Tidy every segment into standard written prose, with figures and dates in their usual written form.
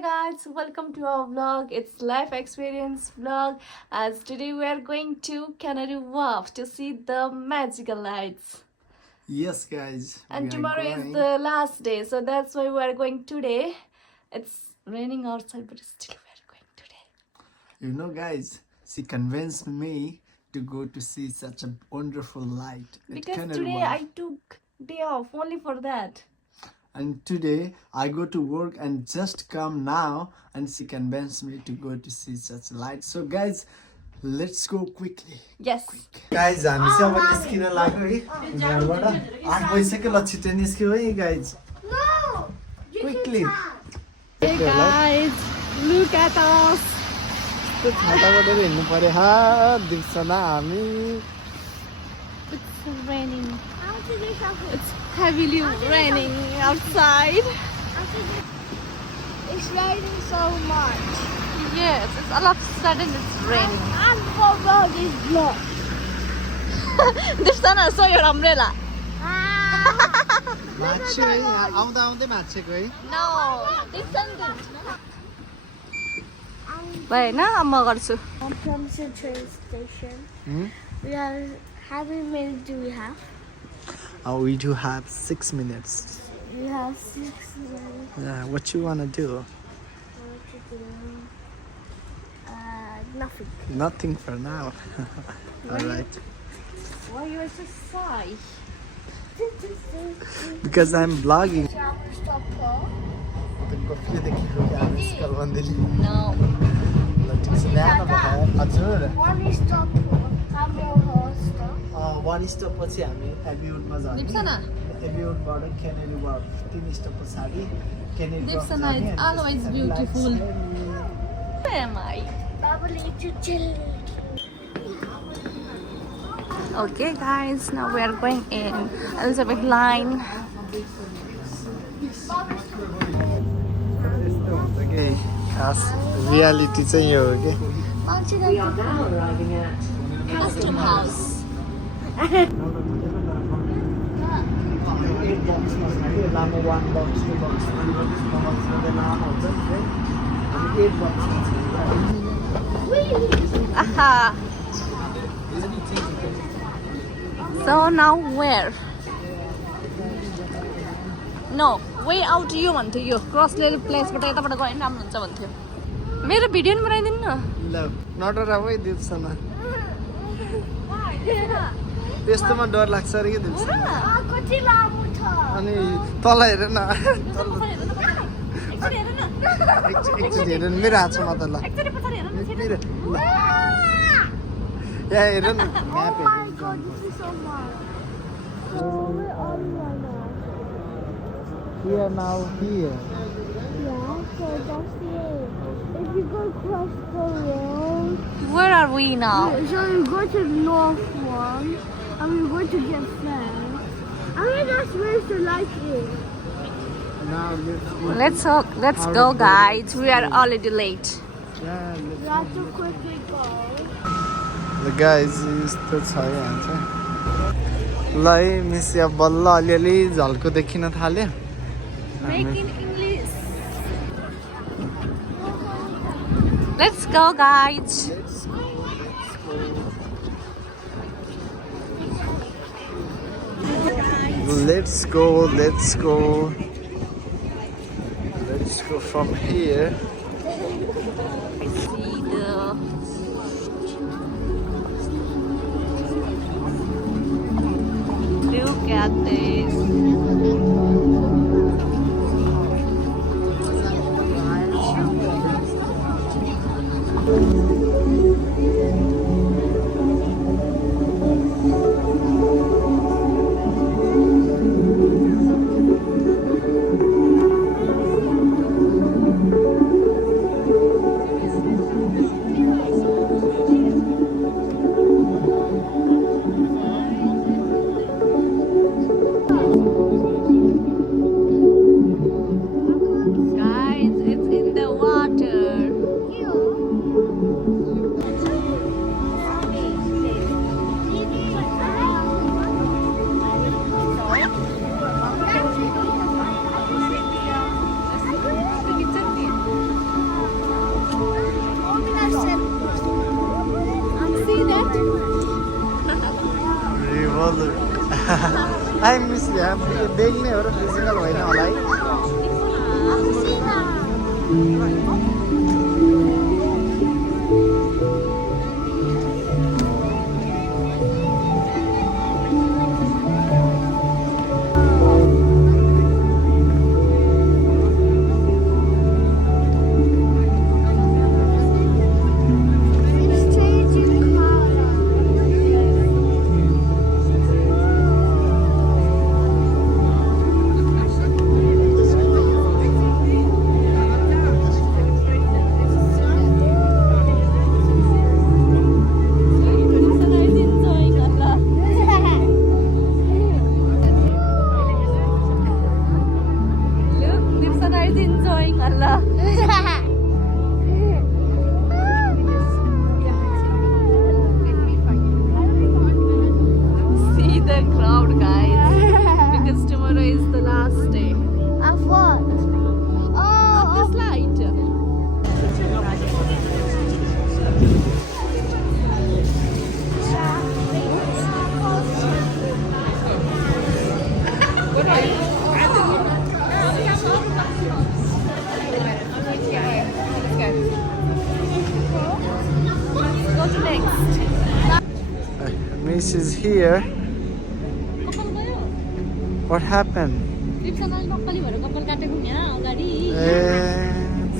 guys, welcome to our vlog. It's life experience vlog. As today we are going to Canary Wharf to see the magical lights. Yes, guys. And tomorrow is the last day, so that's why we are going today. It's raining outside, but still we are going today. You know, guys, she convinced me to go to see such a wonderful light at Because Canary today Wharf. I took day off only for that. And today I go to work and just come now, and she convinced me to go to see such light. So, guys, let's go quickly. Yes. Guys, हामी चाहिँ अब निस्किन लाग्यो है घरबाट 8 बजिसक्यो ल छिटो निस्क्यो है guys. Quickly. Hey guys, look at us. त्यो छाताबाट हिँड्नु पर्यो हा दिप्सना हामी. It's raining. It's heavily raining outside. It's raining so much. Yes, it's all of a sudden it's raining. And the road is blocked. Dipsana, show your umbrella. माछे है आउँदा आउँदै माछेको है. No, Dipsana. Wait, now I'm going to. From the train station. We are. How many minutes do we have? We do have 6 minutes. We have 6 minutes. Yeah, what you wanna do? What to do? Nothing. Nothing for now. Alright. Why you are so shy? Because I'm vlogging. Stop, stop, stop. No. हजुर One is stop. वान स्टप पछि हामी एबिउडमा जाने. Dipsana. एबिउडबाट क्यानेरी Wharf 3 स्टप पछाडि क्यानेरी Wharf Dipsana is always beautiful. Where am I? Probably to chill. Okay, guys, now we are going in Elizabeth Line. यस्तो हुन्छ कि खास रियालिटी चाहिँ यो हो कि. Custom House. लामो 1 बक्स 2 बक्स 3 बक्स भन्दै लामो हुन्छ नि है. हामी 8 बक्स Aha. So now where? No, way out you भन्थ्यो यो क्रस लेभल प्लेसबाट यताबाट गयो भने राम्रो हुन्छ भन्थ्यो. मेरो भिडियो नि बनाइदिनु न. ल नडरा है दिप्सना. त्यस्तोमा डर लाग्छ अरे के दिप्सना. अनि तल हेर न. एकचोटि हेर न मेरो हातमा त ल. यहाँ हेर न म्याप हेर. We are now here. Yeah, so that's it. If you go across the road, Where are we now? so you go to the north one, and we're going to get there. I mean, that's where the light is. Now Let's go, guys. We are already late. Yeah, We have to quickly go. the guys यस्तो छ यहाँ चाहिँ. ल है miss या बल्ल अलिअलि झल्को देखिन थाल्यो. Make in English. Let's go, guys. Let's go. Let's go from here. See the look at this. Guys, it's in the water. हजुर आई मिस यहाँ देख्ने हो र फिजिकल होइन होला है It's changing color. Look, Dipsana is enjoying Allah. See the crowd, guys, because tomorrow is the last day Of what? of the Oh, slide. Go to next. Miss is here. What happened?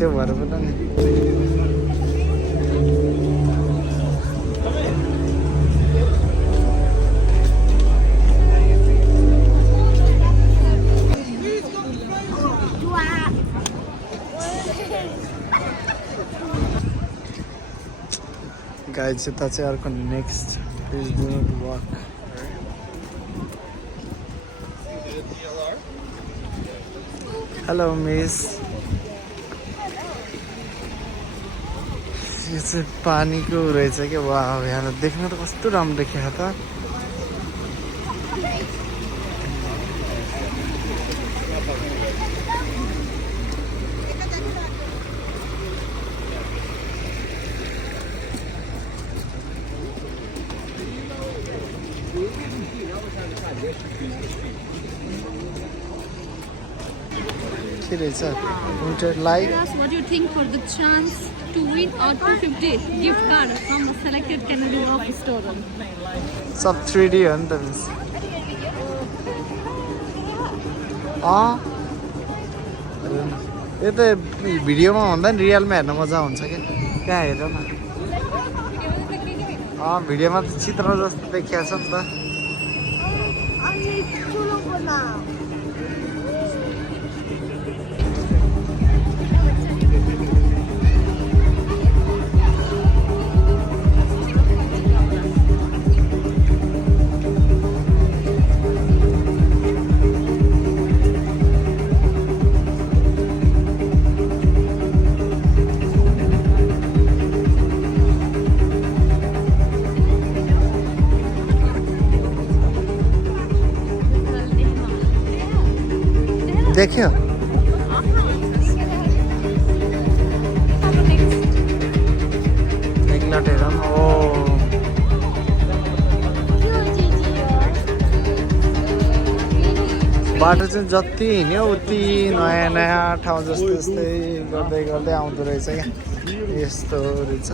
त्यो भएर पो नि guys यता चाहिँ अर्को next is going to work hello miss यो चाहिँ पानीको रहेछ क्या वाह यहाँ देख्न त कस्तो राम्रो देखिया त के रहेछ winter light Tell us what you think for the chance to win a 250 gift card from a selected Canary Wharf store. सब 3D हो नि त मिस यो त भिडियोमा भन्दा नि रियलमा हेर्न मजा हुन्छ क्या कहाँ हेर न भिडियोमा त चित्र जस्तो देखिया छ नि त अनि ठुलो बनाऊ देख्यो एकलट हेर न ओ बाटो चाहिँ जति हिँड्यो उति नयाँ नयाँ ठाउँ जस्तो जस्तै गर्दै गर्दै आउँदो रहेछ क्या यस्तो रहेछ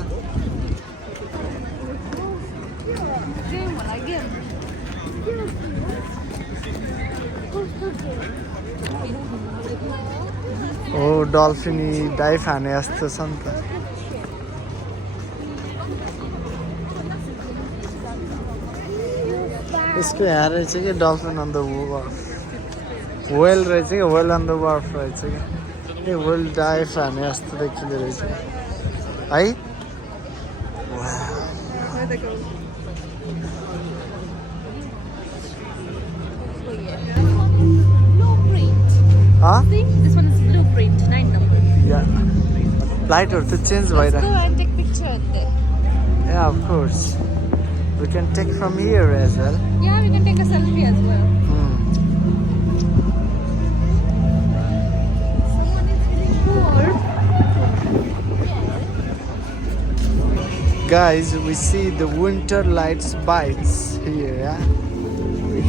हो डल्फिन डाइभ हाने जस्तो छ नि त यसको यहाँ रहेछ कि डल्फिन अन द वर्फ वेल रहेछ कि वेल अन द वर्फ रहेछ कि ए वेल डाइभ हाने जस्तो देखिँदो रहेछ है See, this one is blueprint, 9 number. लाइटहरु त चेन्ज Let's भइरहेको go and take picture there. Yeah, of course. We can take from here as well. Yeah, we can take a selfie as well. Someone is really poor. Guys, we see the winter lights bites here, yeah?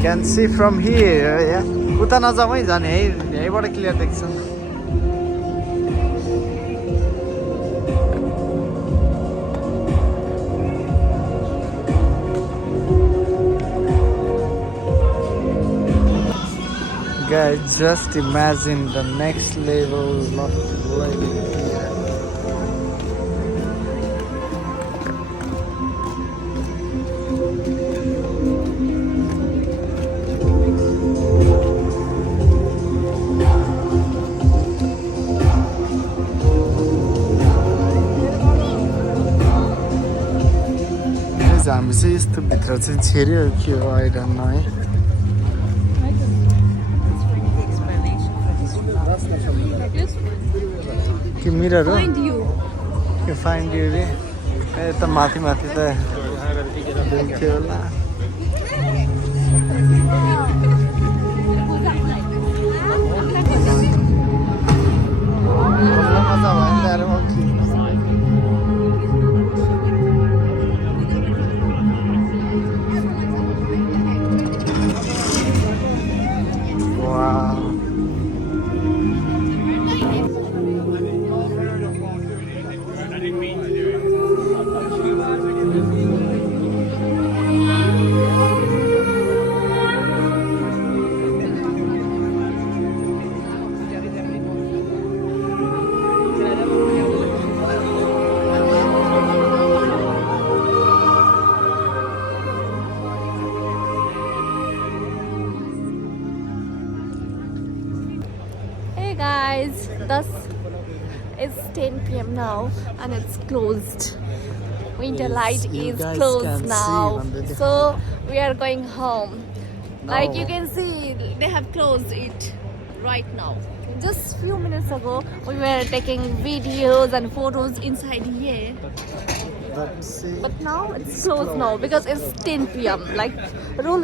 Can see from here. Yeah. उता नजाऊ है जाने है यहीबाट clear देख्छ Guys, just imagine the next level of living here. हामी चाहिँ यस्तो भित्र चाहिँ छिर्यो के हो I don't know है कि मिरर हो के फाइन्ड यु रे ए त माथि माथि त देख्थ्यो होला मजा भयो नि Wow. Guys, it's 10 p.m. now and it's closed. Winter light is closed now, so we are going home. Like you can see, they have closed it right now. Just few minutes ago, we were taking videos and photos inside here. But now it's closed now because it's 10 p.m. Like rule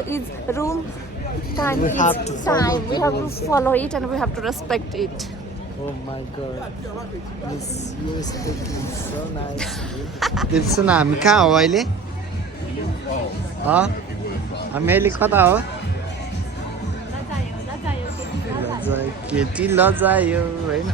time We is have to time. We have to follow it and we have to respect it. Oh my god. This music is so nice. It's so हामी कहाँ हो अहिले हामी अहिले कता हो केटी लजायो हैन